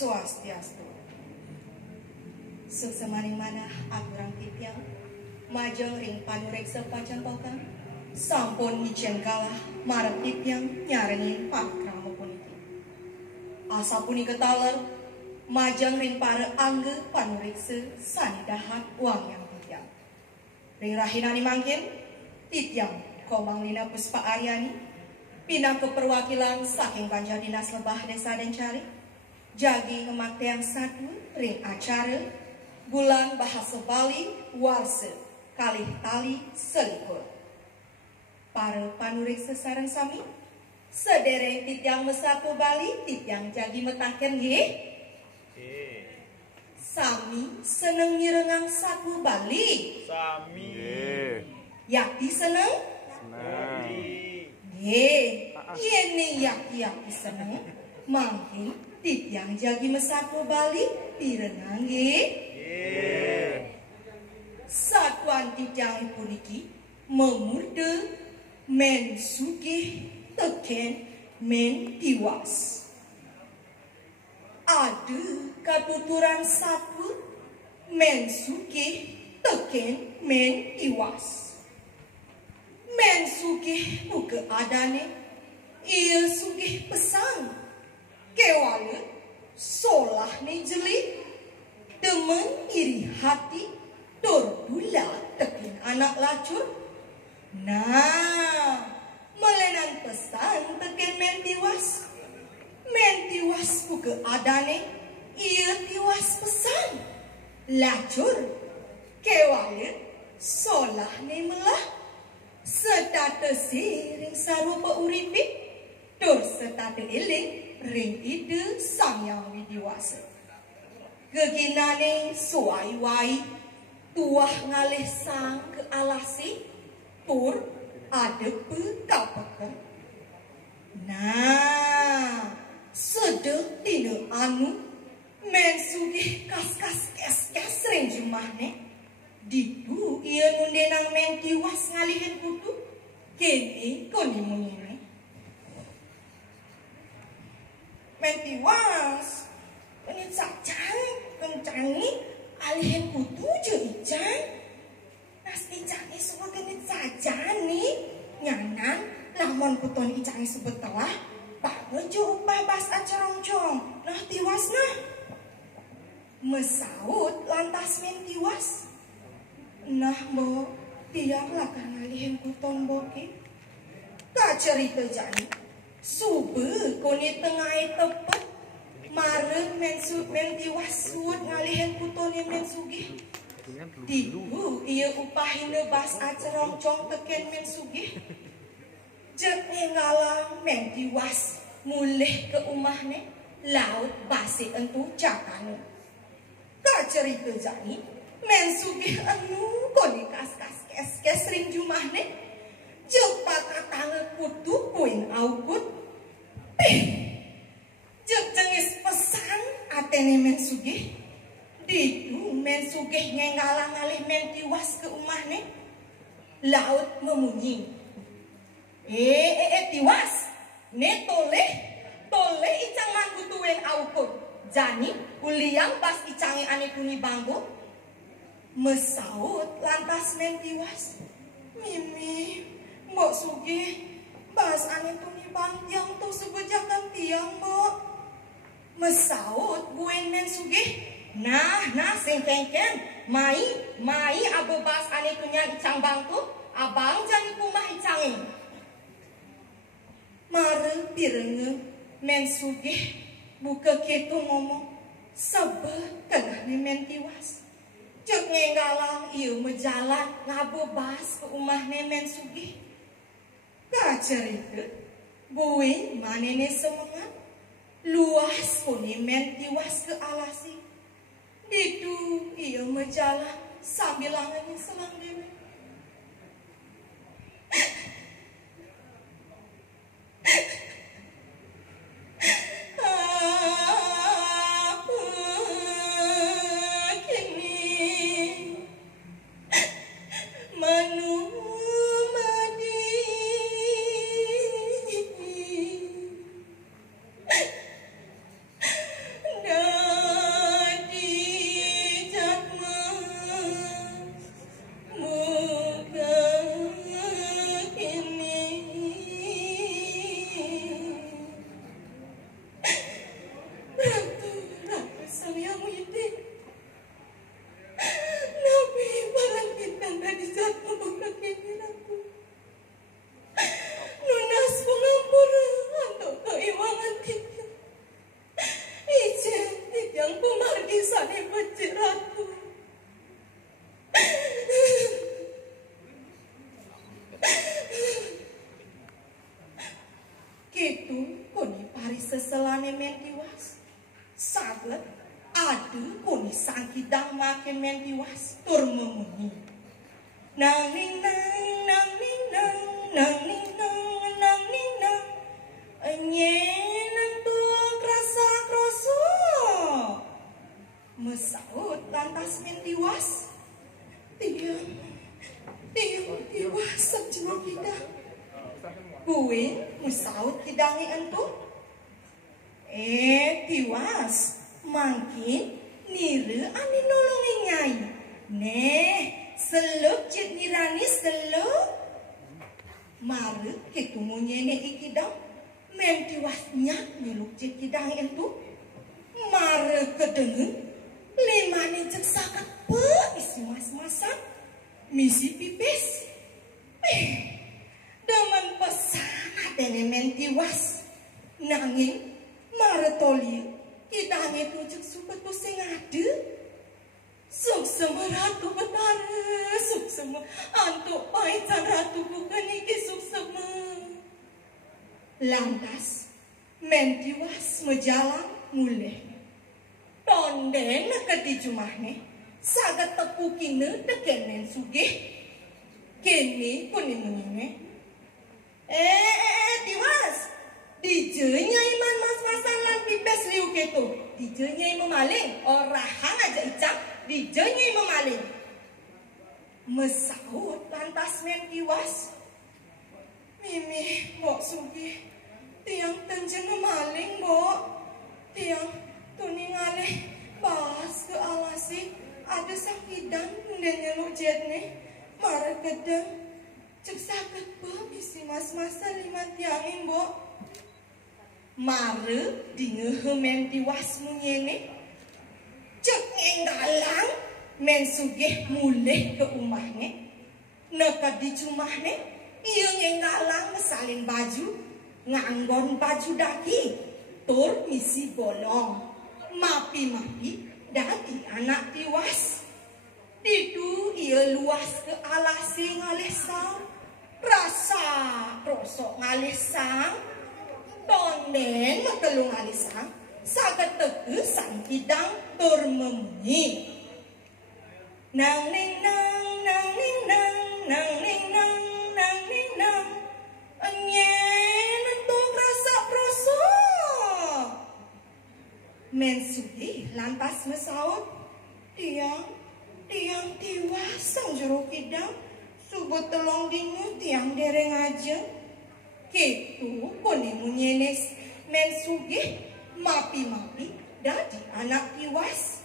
Swastiastu. Semaning mana aturang tipiang majeng ring panureksa pacantokan sampun micen kalah marep tipiang nyarengin pakrama puniki. Asa puni ketaler majeng ring para angge panureksa sanidahat uang yang tipiang. Ring rahinani mangkin tipiang Komang Lina Puspa Aryani pinang keperwakilan saking Banjar Dinas Lebah Desa Dencari jagi ngemakteang satu ring acara bulan bahasa Bali warse kalih tali selikur. Para panureksa sareng sami sedereng titiang mesaku Bali titiang jagi metaken nggih. Sami seneng mirengang saku Bali. Sami. Yakti seneng? Seneng. Yene yaki seneng mangkin titiang jagi mesaku Bali pirengang nggih. Satuan titiang puniki memurde men sugih teken men tiwas. Ada katuturan satu men sugih teken men tiwas. Men sugih buka adane ia sugih pesan kewala solah ni jeli demen iri hati tur dula tekin anak lacur. Nah melenan pesan tekin men tiwas buka adane ia tiwas pesan lacur kewala solah ni melah setate ring sarupa uripi tur setate eling ring ide sang yang widiwasa. Geginane suai-wai tuah ngalih sang ke alasi tur adepe kapeken. Nah sedeh tina anu men sugih kas-kas kes-kes ring jumahne ditu ia ngundenang men tiwas ngalihin kutu kene koni mungine men tiwas ini sacan kencangi alihin kutu je ican nas icangi semua genit saja nih nyanan lamun kuton icangi sebetelah tak ngeju upah bas acarong-cong nah tiwas nah mesaut lantas men tiwas. Nah bo, tiang lakar ngalihin kuton boke. Tak cerita jani. Sube koni tengah tepet. Maren men tiwas suut ngalihin kuton yang men sugih. Dibu ia upahin bas acerong cong teken men sugih. Jek ngalang men tiwas mulih ke umahne. Laut basi entu cakane. Tak cerita jani. Men sugih anu koni kas-kas kes-kes ring jumahne jek pakatange kutu kuin aukut jek jengis pesan atene men sugih didu men sugih ngalang ngalih men tiwas ke umahne laut memunyi tiwas ne tole icang mangkutuen aukut jani uliang pas icangi ane kuni banggo mesaut lantas men tiwas. Mimi, mbok sugih, bas ane tuni bantiang tuh sebejakan tiang mbok. Mesaut buen men sugih. Nah, sing kengken, mai abu bas ane tunya icang bang tuh, abang jani kumah icangi. Mare pirenge men sugih, buka ketu ngomong, sebe tengah men tiwas. Cek nggalang ieu mejalan ngabebas ke umah nemen sugih. Ka cerita buin manene semangat luas puni men tiwas ke alasi. Ditu ieu mejalan sambil langani selang dewe. No. sane men tiwas. Saglet ada pun sang kidang make men tiwas tur memunyi. Nang ning nang nang ning nang nang ning nang nang ning nang nyenang tu krasa kroso. Mesaut lantas men tiwas. Tiang tiwas sejero kita. Kuing mesaut kidangi entu. Tiwas mangkin niru ani nolongi nyai. Neh seluk jet nirani seluk. Maru ketumunye ne ikidang. Men tiwas nyak nyeluk jet kidangi entu. Maru kedengen. Lemane cek sakat pe isi mas-masan. Misi pipis. Demen pesan atene men tiwas. Nanging maretoli kidangi tu cek suket tu sing ade. Suksema ratu betara. Suksema antuk paitan ratu bukan iki suksema. Lantas men tiwas mejalang mulih. Tonden ke di jumahne sagat tepu kine teken men sugih. Kini kuni menine. Tiwas. Dijenya iman mas-masan lan pipes liu ketu. Dijenya memaling. Orahang aja icap. Dijenya memaling. Mesaut lantas men tiwas. Mimi mbok sugih. Tiang tenjeng memaling mbok. Tiang tuning alih bahas ke alasi ada sakidan ndenya lo jetne marah gedeng cek sakit bisi mas-masan lima tiangin mbok marah dingehe men tiwas munyene cek nggalang men sugih mulih ke umahne nekat di cumahne iya nggalang ngesalin baju nganggon baju daki tur misi bolong mapi-mapi dadi anak tiwas. Didu ia luas ke alasi ngalih sang. Rasa krosok ngalih sang. Tonden metelu ngalih sang. Sagat teke sang kidang tur memunyi. Nang ning nang nang ning nang nang ning nang nang ning nang. Nyen tu rasa krosok. Men sugih lantas mesaut. Tiang tiwas sang jero kidang. Subut telong dino tiang dereng aja. Ketu kone munyenes men sugih mapi-mapi dadi anak tiwas.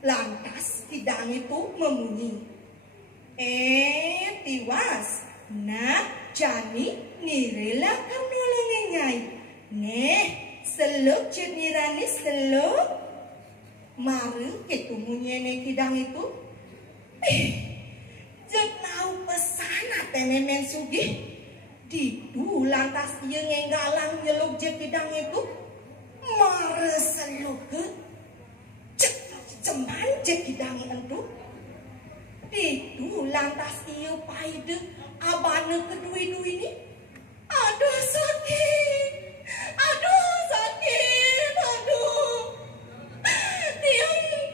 Lantas kidang itu memunyi. Tiwas. Nak jani nirelakan nolongi nyai. Neh seluk cenirani seluk. Maru ketumunye kidang itu. Jek nau pesan atene men sugih. Didu lantas ia nggalang nyeluk jek kidang itu. Maru seluk ke. Cek ceman jek kidang itu. Didu lantas ia paide abane kedui-dui ini. Aduh sakit. Aduh sakit. Aduh.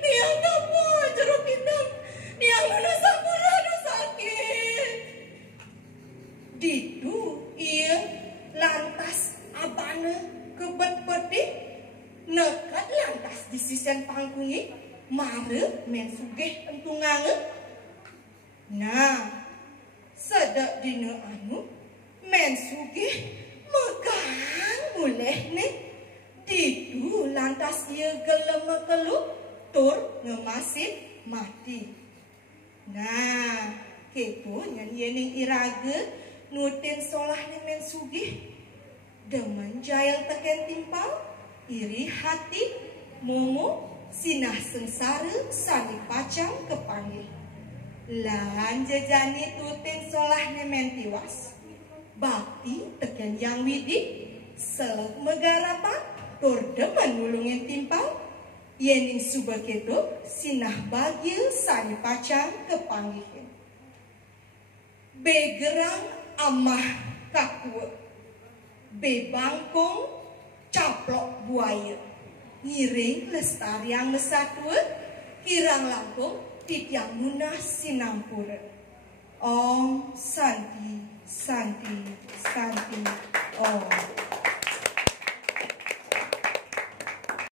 Tiang apa jeruk hitam. Tiang mana sabun aduh sakit. Didu ia lantas abane kebet pedih. Nekat lantas di sisen pangkungi. Mare men sugih entu ngange. Nah, sedak dina anu men sugih megang mulih ne. Didu lantas dia gelem kelu tur ngemasin mati. Nah, kepo nyen ning iraga nutin solah ne men sugih. Demen jail teken timpal, iri hati, momo sinah sengsara sani pacang kepanggih. Lan jejani tutin solah ne men tiwas. Bakti teken yang widi, selek megarapan, tur demen nulungin timpal. Yening subakedo sinah bagil sani pacang kepanggihin. Begerang amah kakwe. Be bangkong caplok buaya. Ngiring lestari yang mesatwa, kirang langkung titiang munah sinampura. Om Santi, Santi, Santi, Om.